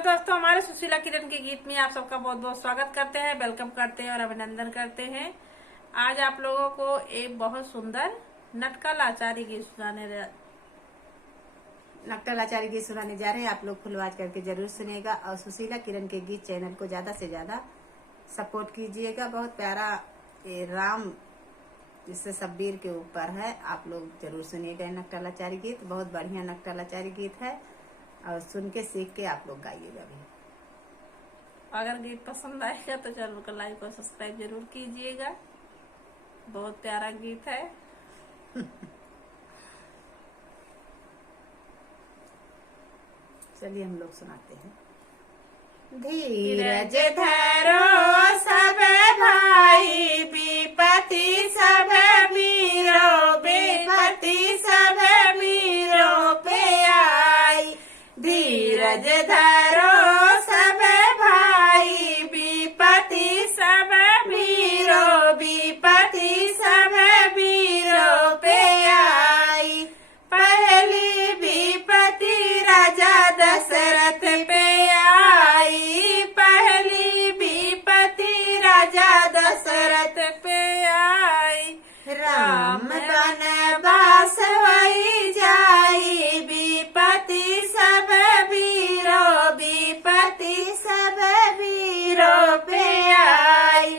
दोस्तों, हमारे सुशीला किरण के गीत में आप सबका बहुत बहुत स्वागत करते हैं, वेलकम करते हैं और अभिनंदन करते हैं। आज आप लोगों को एक बहुत सुंदर नटकल आचार्य गीत सुनाने जा रहे हैं। आप लोग फुल आवाज करके जरूर सुनेगा और सुशीला किरण के गीत चैनल को ज्यादा से ज्यादा सपोर्ट कीजिएगा। बहुत प्यारा ये राम जिससे शब्बीर के ऊपर है, आप लोग जरूर सुनिएगा। नटकल आचार्य गीत बहुत बढ़िया नटकल आचार्य गीत है और सुन के सीख के आप लोग गाइएगा भी। अगर गीत पसंद आएगा तो चैनल को लाइक और सब्सक्राइब जरूर कीजिएगा। बहुत प्यारा गीत है। चलिए हम लोग सुनाते हैं। धीरज धरो सब भाई, विपत्ति सब मीरो, विपत्ति सब मीरो पे आई। धीरज धरो सब भाई, विपत्ति सब मीरो, विपत्ति सब मीरो पे आई। पहली विपत्ति राजा दशरथ पे आई, पहली विपत्ति राजा दशरथ पे आई। राम वनवास होई जाई, विपत्ति सब वीरो, विपत्ति सब वीरो पे आई।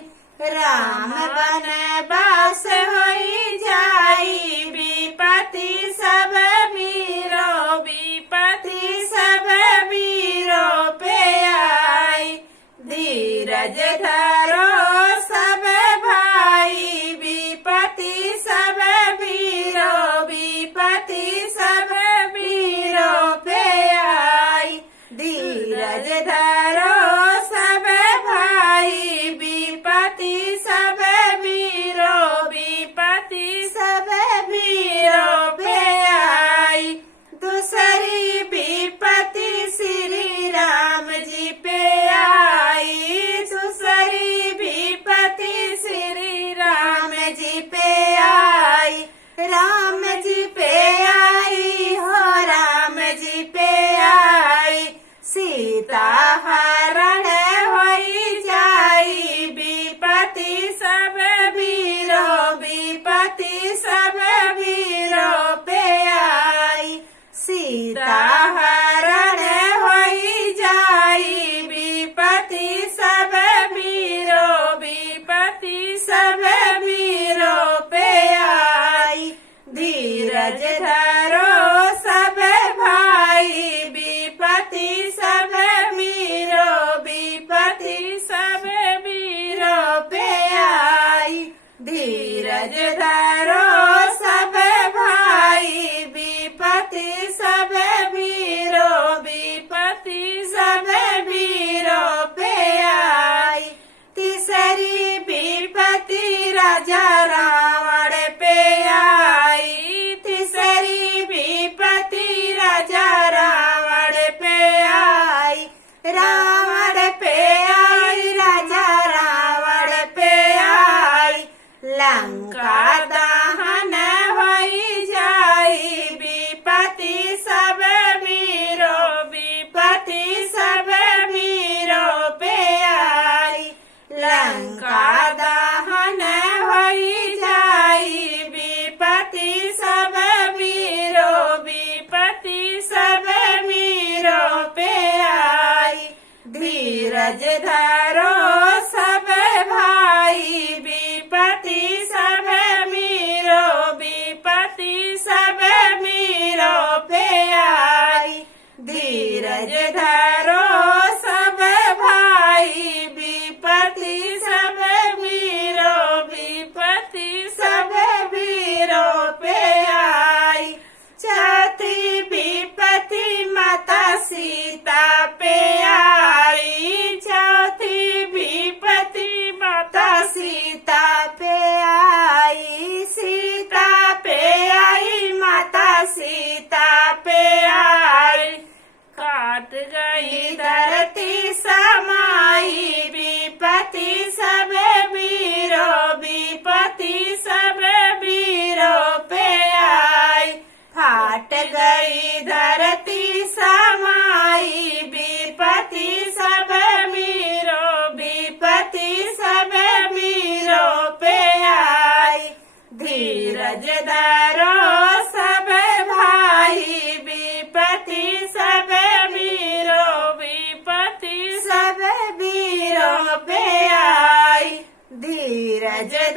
राम वनवास होई जाई, विपत्ति सब वीरो, विपत्ति सब वीरो पे आई। धीरज धरो सब भाई, विपत्ति सब वीरो, विपत्ति सब वीरो पे आई। धीरज धरो सब भाई, विपत्ति सब वीरो, विपत्ति सब वीरो पे आई। दूसरी विपत्ति श्री राम जी पे आई, दूसरी विपत्ति श्री राम जी पे आई। राम जी पे आई हो, राम जी पे आई। सीता हरण होई जाई, विपत्ति सब वीरो, विपत्ति सब वीरो पे आई। सीता हरण होई जाई, विपत्ति सब वीरो, विपत्ति सब वीरो पे आई। धीरज धरो सब भाई, विपत्ति सब वीरो, विपत्ति सब वीरो पे आई। धीरज धरो सब भाई, विपत्ति सब वीरो, विपत्ति सब वीरो पे आई। तीसरी विपत्ति राजा रावण पे आई, तीसरी विपत्ति राजा रावण पे आई। रावण पे आई, राजा रावण पे आई। लंका दहन होई जाई, विपत्ति सब वीरो, विपत्ति सब वीरो पे आई। लंका दहन होई जाई, विपत्ति सब वीरो, विपत्ति सब वीरो पे आई। धीरज धरो सब भाई, विपत्ति सब वीरो, विपत्ति सब वीरो पे आई। धीरज धरो सब भाई, विपत्ति सब वीरो, विपत्ति सब वीरो पे आई। चौथी विपत्ति माता सीता पे आई, चौथी विपत्ति माता सीता पे आई। सीता पे आई, माता सीता पे आई। काट गई धरती समाई, विपत्ति सब वीरो, विपत्ति सब वीरो पे आई। फाट गई धरती समाई, विपत्ति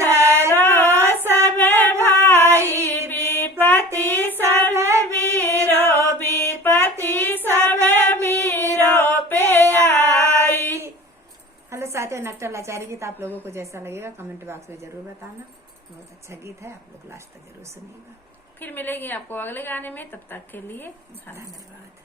धरो सब भाई, विपत्ति सब वीरो, विपत्ति सब वीरो पे आई। हेलो साथियों, नक्टर लाचारी गीत आप लोगों को जैसा लगेगा कमेंट बॉक्स में जरूर बताना। बहुत अच्छा गीत है, आप लोग लास्ट तक जरूर सुनिएगा। फिर मिलेंगे आपको अगले गाने में, तब तक के लिए धन्यवाद।